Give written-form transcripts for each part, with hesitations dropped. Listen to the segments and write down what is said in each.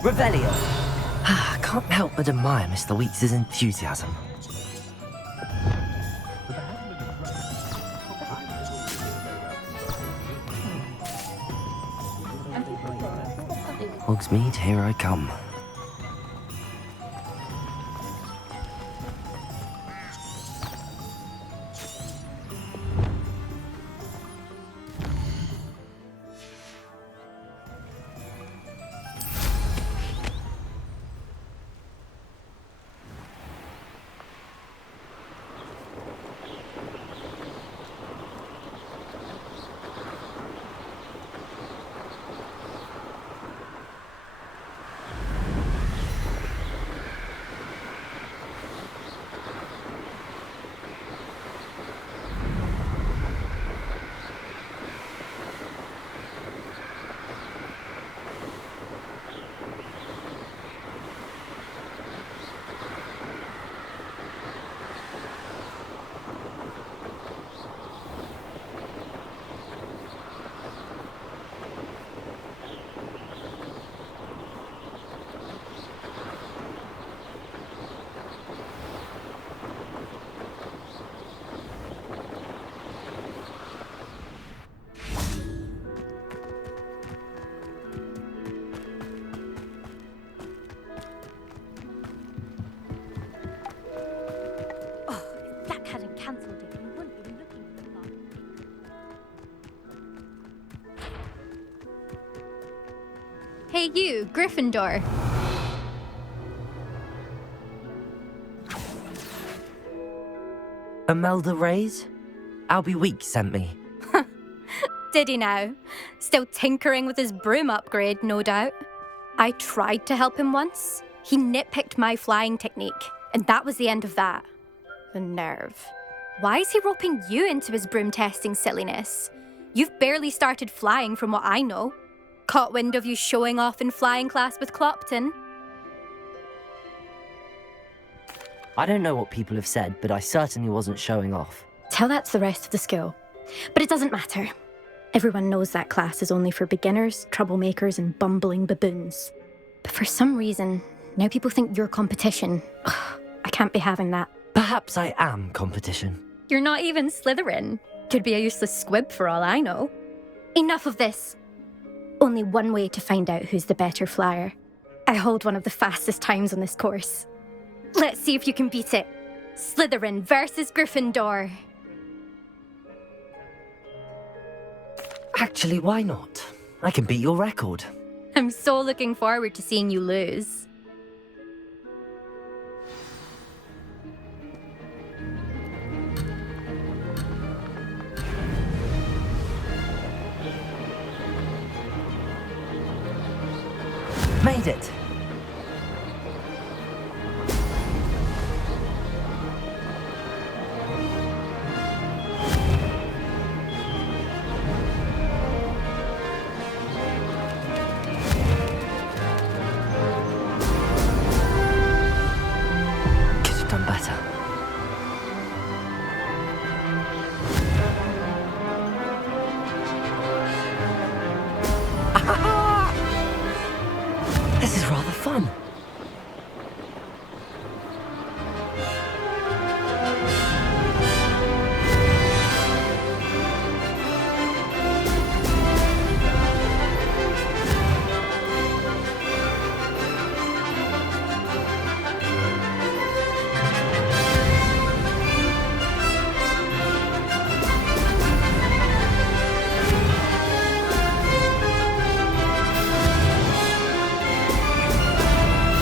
Revelio. I can't help but admire Mr. Weeks' enthusiasm. Hogsmeade, here I come. Hey you, Gryffindor. Imelda Reyes? Albie Weeks sent me. Did he now? Still tinkering with his broom upgrade, no doubt. I tried to help him once. He nitpicked my flying technique, and that was the end of that. The nerve. Why is he roping you into his broom testing silliness? You've barely started flying from what I know. Caught wind of you showing off in flying class with Clopton. I don't know what people have said, but I certainly wasn't showing off. Tell that to the rest of the school. But it doesn't matter. Everyone knows that class is only for beginners, troublemakers, and bumbling baboons. But for some reason, now people think you're competition. Ugh, I can't be having that. Perhaps I am competition. You're not even Slytherin. Could be a useless squib for all I know. Enough of this. Only one way to find out who's the better flyer. I hold one of the fastest times on this course. Let's see if you can beat it. Slytherin versus Gryffindor. Actually, why not? I can beat your record. I'm so looking forward to seeing you lose. Made it! Could have done better. This is rather fun.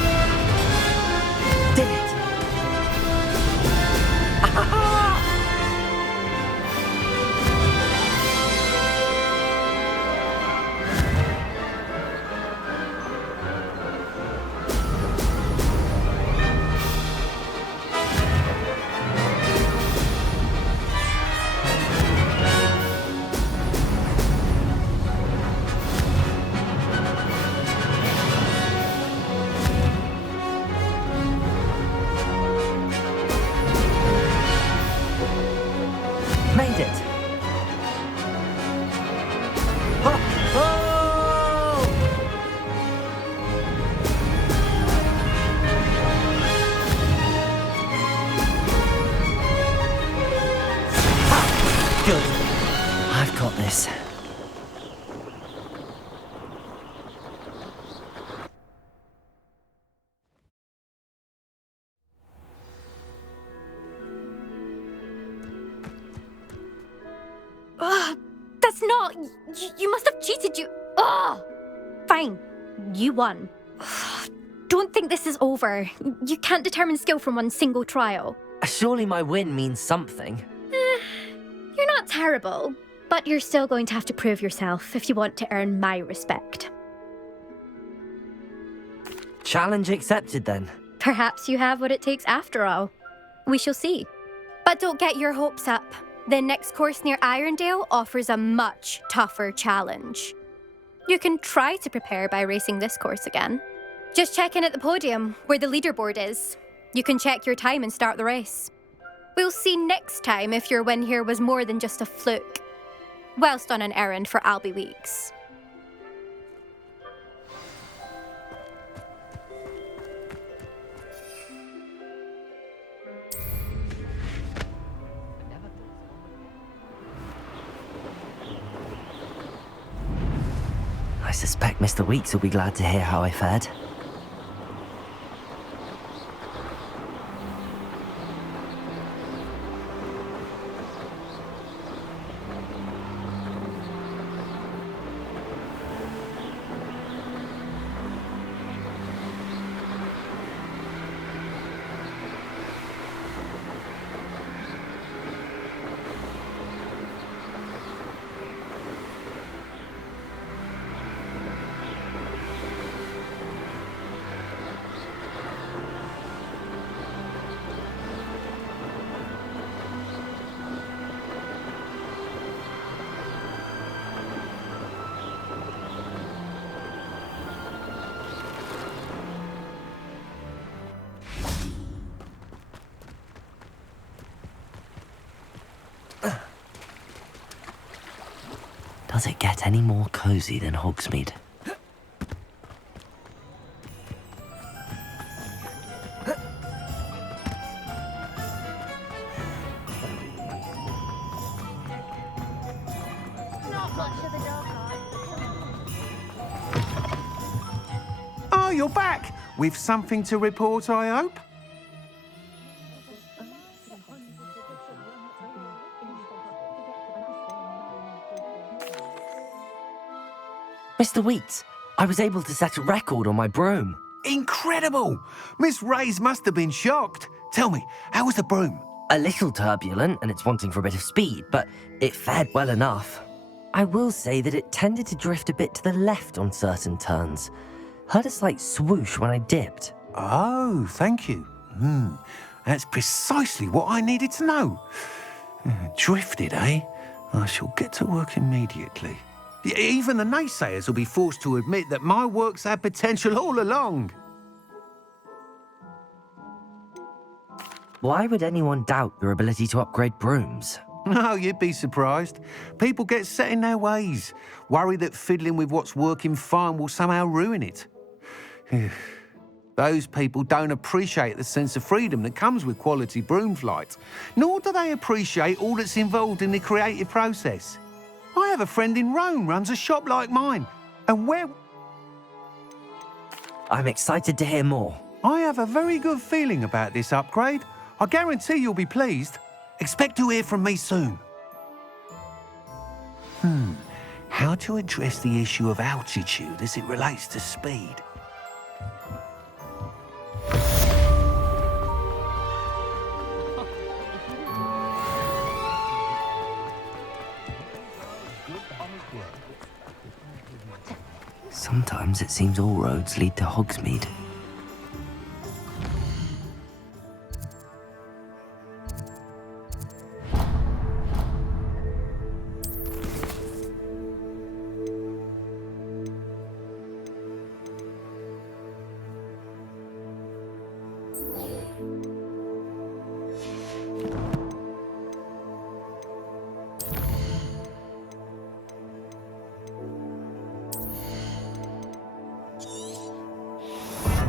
Oh, you must have cheated, you... Oh! Fine. You won. Don't think this is over. You can't determine skill from one single trial. Surely my win means something. You're not terrible, but you're still going to have to prove yourself if you want to earn my respect. Challenge accepted then. Perhaps you have what it takes after all. We shall see. But don't get your hopes up. The next course near Irondale offers a much tougher challenge. You can try to prepare by racing this course again. Just check in at the podium, where the leaderboard is. You can check your time and start the race. We'll see next time if your win here was more than just a fluke. Whilst on an errand for Albie Weeks. I suspect Mr. Weeks will be glad to hear how I fared. Does it get any more cozy than Hogsmeade? Oh, you're back! With something to report, I hope? Mr. Weeks, I was able to set a record on my broom. Incredible! Miss Reyes must have been shocked. Tell me, how was the broom? A little turbulent and it's wanting for a bit of speed, but it fared well enough. I will say that it tended to drift a bit to the left on certain turns. Heard a slight swoosh when I dipped. Oh, thank you. That's precisely what I needed to know. Drifted, eh? I shall get to work immediately. Even the naysayers will be forced to admit that my work's had potential all along. Why would anyone doubt your ability to upgrade brooms? No, you'd be surprised. People get set in their ways, worry that fiddling with what's working fine will somehow ruin it. Those people don't appreciate the sense of freedom that comes with quality broom flight, nor do they appreciate all that's involved in the creative process. I have a friend in Rome runs a shop like mine, and where... I'm excited to hear more. I have a very good feeling about this upgrade. I guarantee you'll be pleased. Expect to hear from me soon. How to address the issue of altitude as it relates to speed? Sometimes it seems all roads lead to Hogsmeade.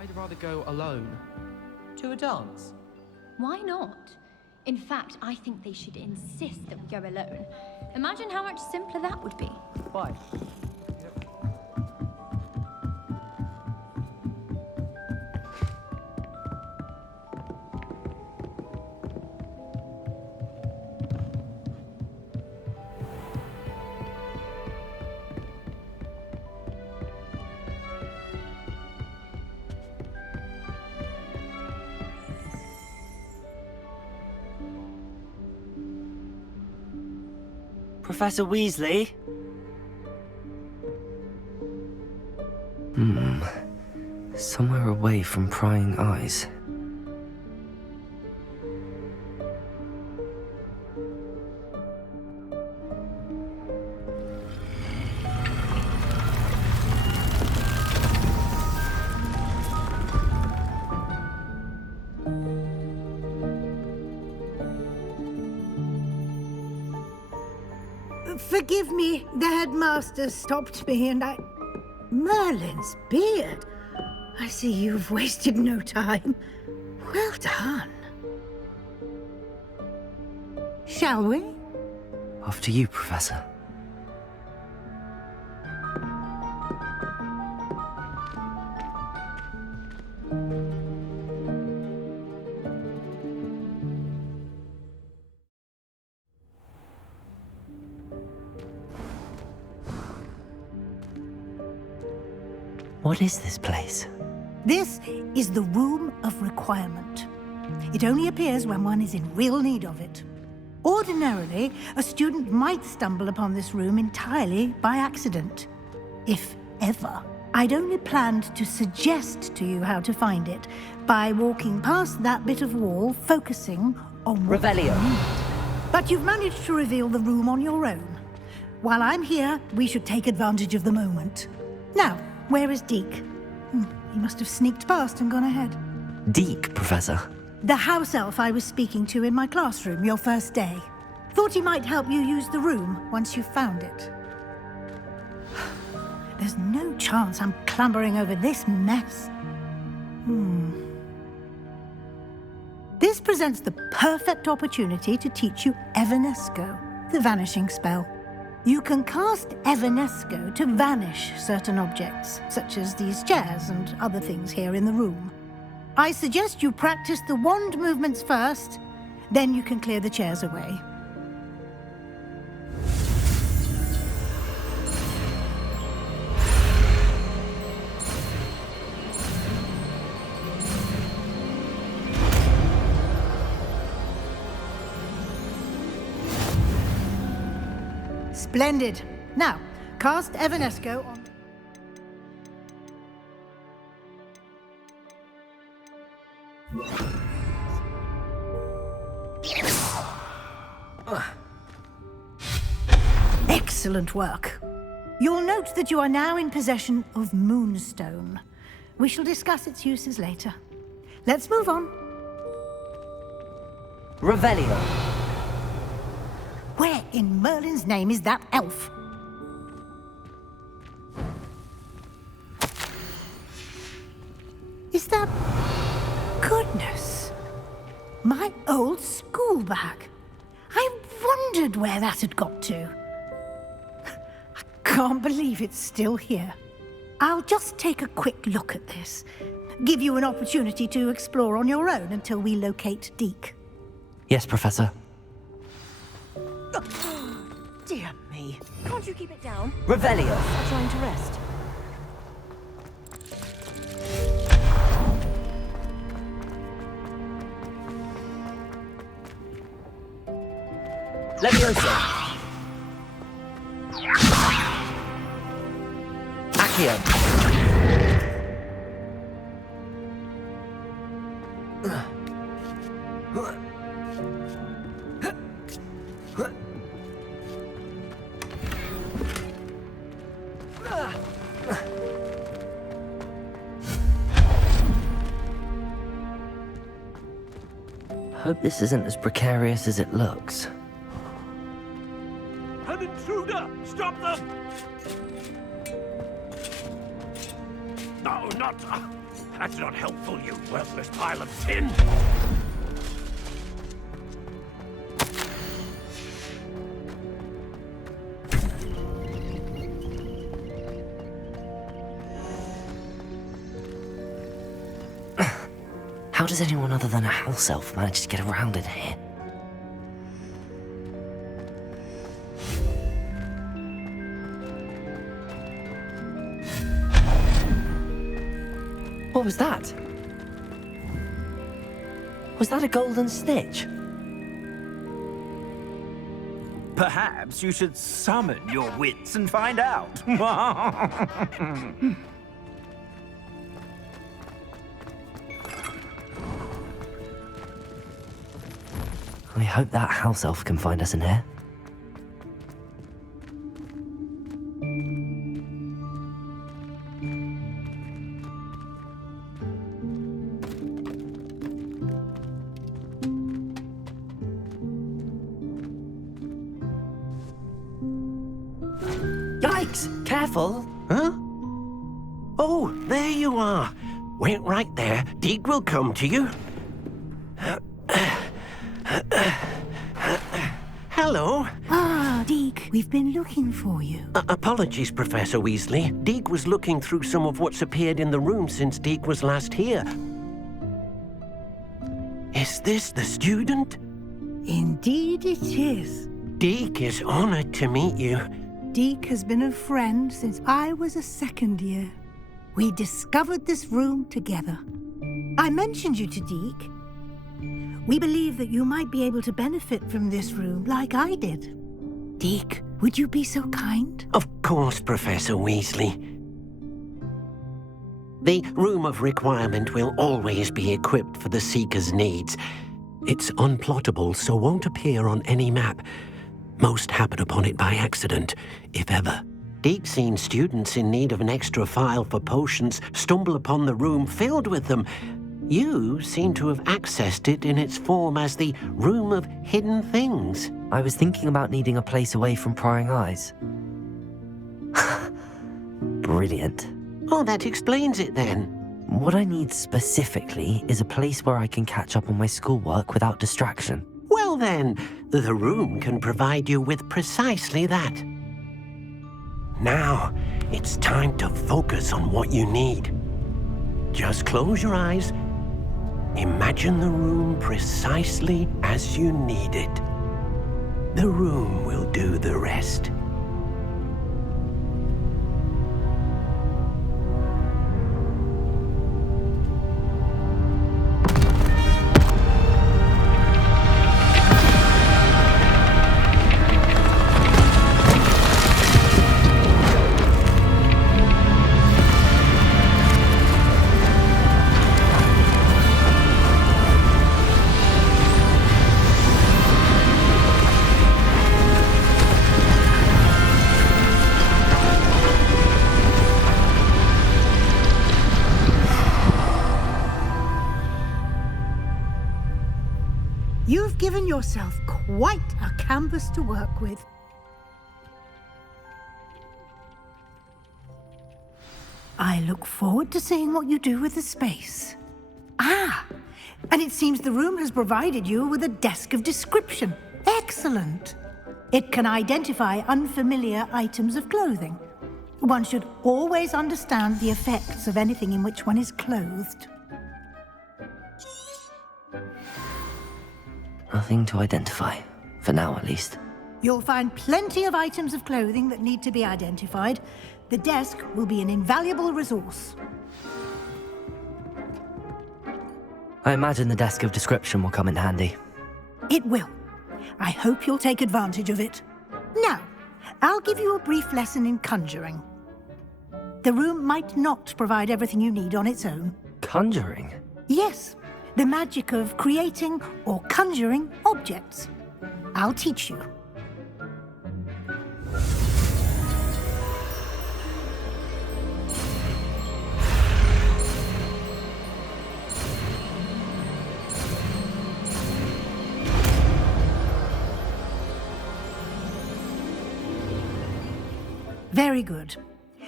I'd rather go alone. To a dance? Why not? In fact, I think they should insist that we go alone. Imagine how much simpler that would be. Why? Professor Weasley? Somewhere away from prying eyes. Forgive me, the headmaster stopped me and I... Merlin's beard. I see you've wasted no time. Well done. Shall we? After you, Professor. What is this place? This is the Room of Requirement. It only appears when one is in real need of it. Ordinarily, a student might stumble upon this room entirely by accident. If ever. I'd only planned to suggest to you how to find it by walking past that bit of wall, focusing on what Revelio. you need. But you've managed to reveal the room on your own. While I'm here, we should take advantage of the moment. Now, where is Deke? He must have sneaked past and gone ahead. Deke, Professor. The house elf I was speaking to in my classroom your first day. Thought he might help you use the room once you found it. There's no chance I'm clambering over this mess. This presents the perfect opportunity to teach you Evanesco, the vanishing spell. You can cast Evanesco to vanish certain objects, such as these chairs and other things here in the room. I suggest you practice the wand movements first, then you can clear the chairs away. Splendid. Now, cast Evanesco on... Excellent work. You'll note that you are now in possession of Moonstone. We shall discuss its uses later. Let's move on. Revelio. Where in Merlin's name is that elf? Is that... Goodness. My old school bag. I wondered where that had got to. I can't believe it's still here. I'll just take a quick look at this. Give you an opportunity to explore on your own until we locate Deke. Yes, Professor. Dear me. Can't you keep it down? Revelio. I'm trying to rest. Leviosa. Accio. Hope this isn't as precarious as it looks. An intruder! Stop them! No, not... That's not helpful, you worthless pile of tin! How does anyone other than a house elf manage to get around in here? What was that? Was that a golden snitch? Perhaps you should summon your wits and find out. I hope that house elf can find us in here. Yikes! Careful! Huh? Oh, there you are. Wait right there. Deke will come to you. Hello. Ah, Deke, we've been looking for you. Apologies, Professor Weasley. Deke was looking through some of what's appeared in the room since Deke was last here. Is this the student? Indeed it is. Deke is honored to meet you. Deke has been a friend since I was a second year. We discovered this room together. I mentioned you to Deke. We believe that you might be able to benefit from this room like I did. Deke, would you be so kind? Of course, Professor Weasley. The Room of Requirement will always be equipped for the Seeker's needs. It's unplottable, so won't appear on any map. Most happen upon it by accident, if ever. Deke's seen students in need of an extra file for potions stumble upon the room filled with them. You seem to have accessed it in its form as the Room of Hidden Things. I was thinking about needing a place away from prying eyes. Brilliant. Oh, that explains it then. What I need specifically is a place where I can catch up on my schoolwork without distraction. Well then, the room can provide you with precisely that. Now, it's time to focus on what you need. Just close your eyes. Imagine the room precisely as you need it. The room will do the rest. You've given yourself quite a canvas to work with. I look forward to seeing what you do with the space. Ah, and it seems the room has provided you with a desk of description. Excellent. It can identify unfamiliar items of clothing. One should always understand the effects of anything in which one is clothed. Nothing to identify, for now at least. You'll find plenty of items of clothing that need to be identified. The desk will be an invaluable resource. I imagine the desk of description will come in handy. It will. I hope you'll take advantage of it. Now, I'll give you a brief lesson in conjuring. The room might not provide everything you need on its own. Conjuring? Yes, the magic of creating or conjuring objects. I'll teach you. Very good.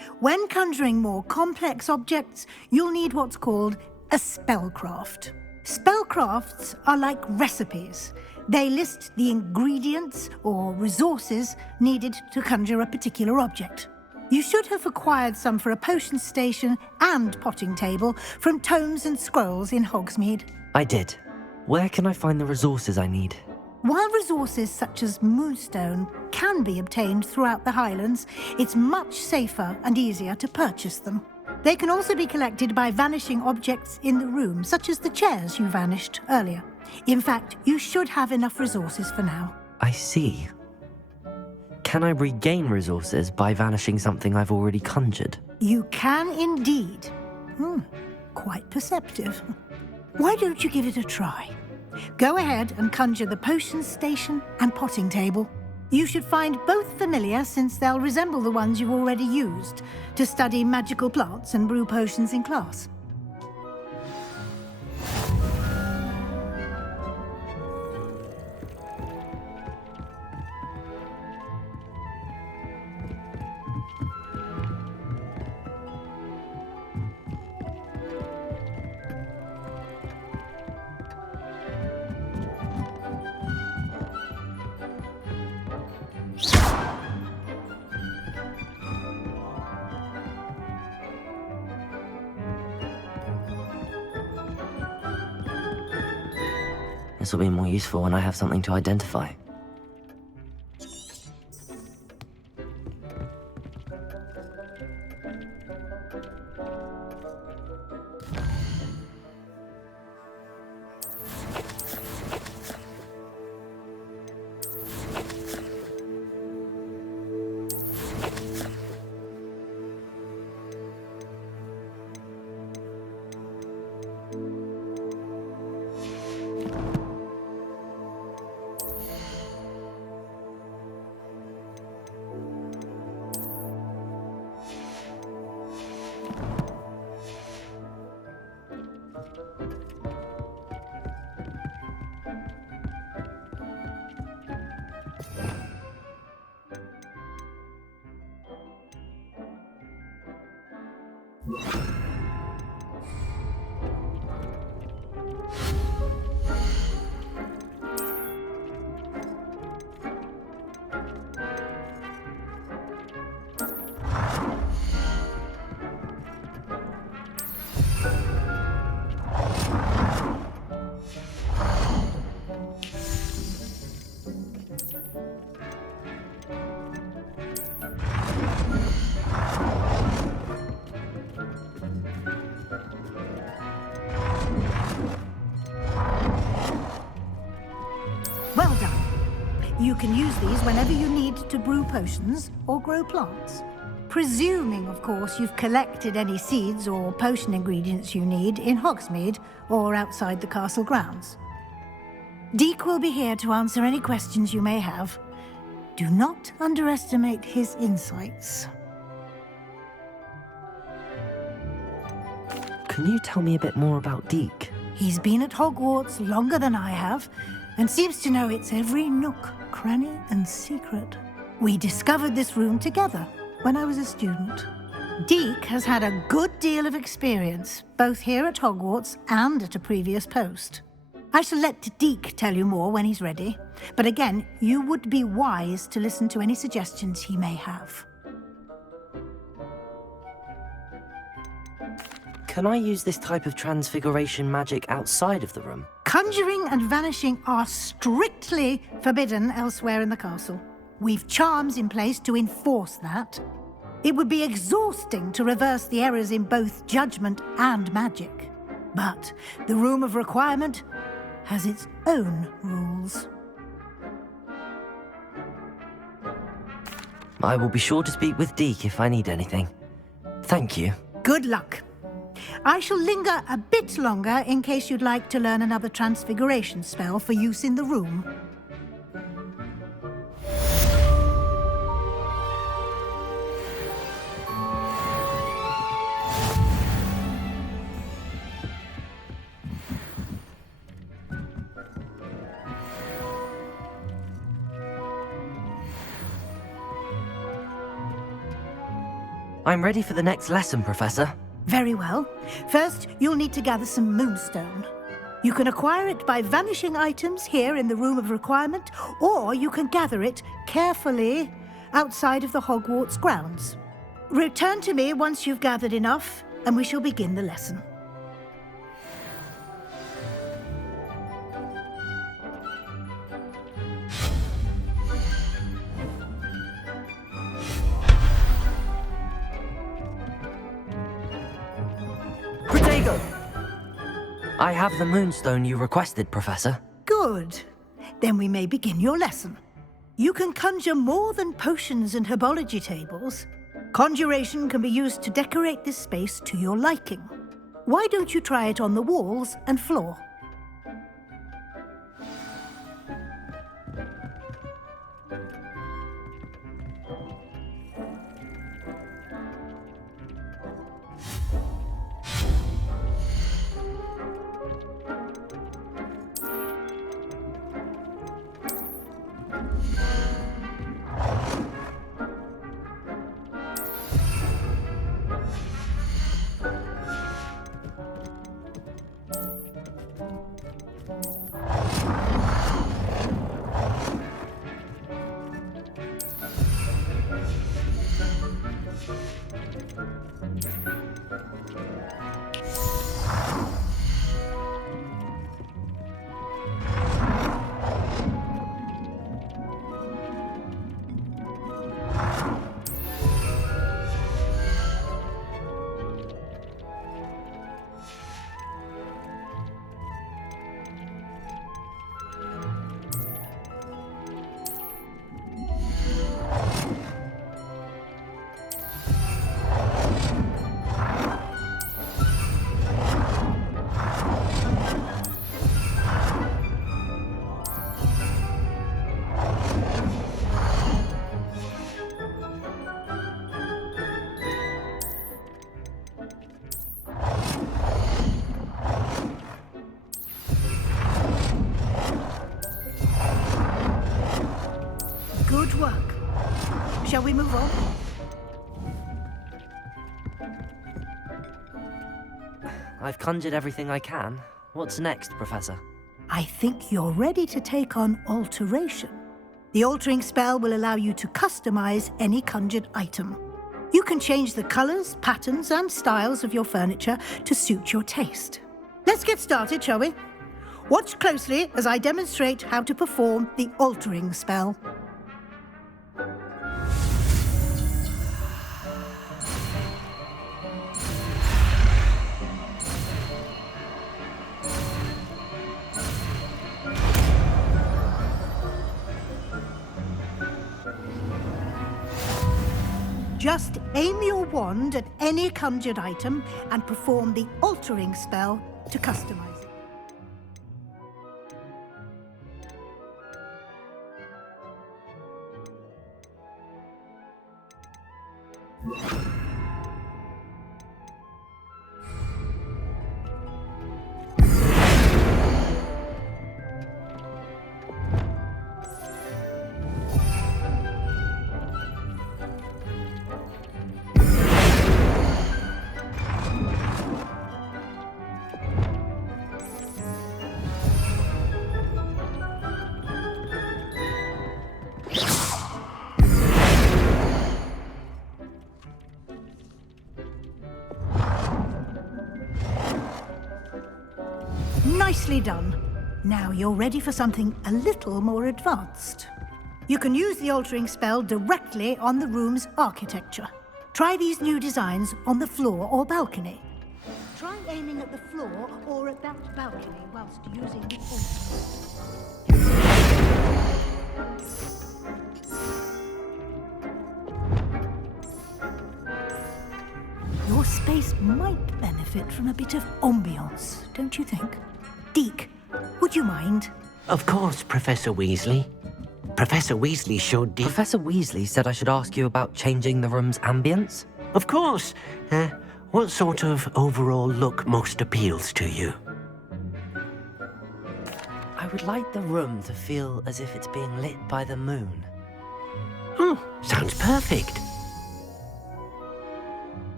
When conjuring more complex objects, you'll need what's called a spellcraft. Spellcrafts are like recipes. They list the ingredients or resources needed to conjure a particular object. You should have acquired some for a potion station and potting table from tomes and scrolls in Hogsmeade. I did. Where can I find the resources I need? While resources such as moonstone can be obtained throughout the Highlands, it's much safer and easier to purchase them. They can also be collected by vanishing objects in the room, such as the chairs you vanished earlier. In fact, you should have enough resources for now. I see. Can I regain resources by vanishing something I've already conjured? You can indeed. Quite perceptive. Why don't you give it a try? Go ahead and conjure the potion station and potting table. You should find both familiar, since they'll resemble the ones you've already used to study magical plants and brew potions in class. This will be more useful when I have something to identify. Well done. You can use these whenever you need to brew potions or grow plants. Presuming, of course, you've collected any seeds or potion ingredients you need in Hogsmeade or outside the castle grounds. Deek will be here to answer any questions you may have. Do not underestimate his insights. Can you tell me a bit more about Deek? He's been at Hogwarts longer than I have, and seems to know its every nook, cranny, and secret. We discovered this room together when I was a student. Deek has had a good deal of experience, both here at Hogwarts and at a previous post. I shall let Deek tell you more when he's ready, but again, you would be wise to listen to any suggestions he may have. Can I use this type of transfiguration magic outside of the room? Conjuring and vanishing are strictly forbidden elsewhere in the castle. We've charms in place to enforce that. It would be exhausting to reverse the errors in both judgment and magic. But the Room of Requirement has its own rules. I will be sure to speak with Deek if I need anything. Thank you. Good luck. I shall linger a bit longer in case you'd like to learn another transfiguration spell for use in the room. I'm ready for the next lesson, Professor. Very well. First, you'll need to gather some moonstone. You can acquire it by vanishing items here in the Room of Requirement, or you can gather it carefully outside of the Hogwarts grounds. Return to me once you've gathered enough, and we shall begin the lesson. Protego! I have the moonstone you requested, Professor. Good. Then we may begin your lesson. You can conjure more than potions and herbology tables. Conjuration can be used to decorate this space to your liking. Why don't you try it on the walls and floor? Good work. Shall we move on? I've conjured everything I can. What's next, Professor? I think you're ready to take on alteration. The altering spell will allow you to customize any conjured item. You can change the colors, patterns, and styles of your furniture to suit your taste. Let's get started, shall we? Watch closely as I demonstrate how to perform the altering spell. Just aim your wand at any conjured item and perform the altering spell to customize it. Nicely done. Now you're ready for something a little more advanced. You can use the altering spell directly on the room's architecture. Try these new designs on the floor or balcony. Try aiming at the floor or at that balcony whilst using the Your space might benefit from a bit of ambiance, don't you think? Deke, would you mind? Of course, Professor Weasley. Professor Weasley showed Deke... Professor Weasley said I should ask you about changing the room's ambience. Of course. What sort of overall look most appeals to you? I would like the room to feel as if it's being lit by the moon. Sounds perfect.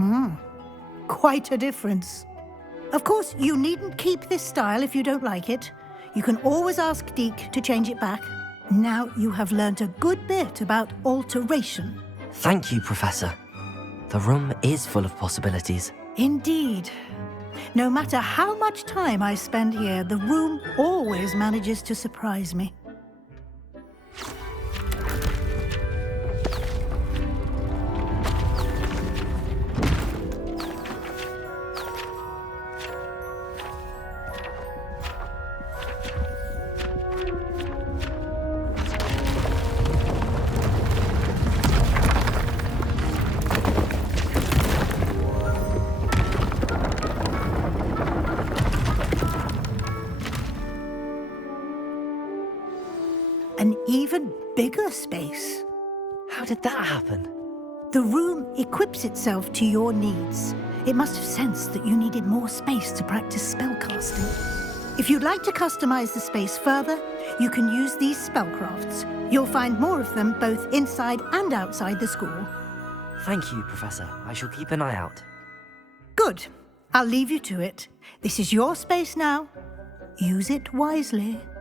Quite a difference. Of course, you needn't keep this style if you don't like it. You can always ask Deke to change it back. Now you have learnt a good bit about alteration. Thank you, Professor. The room is full of possibilities. Indeed. No matter how much time I spend here, the room always manages to surprise me. An even bigger space. How did that happen? The room equips itself to your needs. It must have sensed that you needed more space to practice spellcasting. If you'd like to customize the space further, you can use these spellcrafts. You'll find more of them both inside and outside the school. Thank you, Professor. I shall keep an eye out. Good. I'll leave you to it. This is your space now. Use it wisely.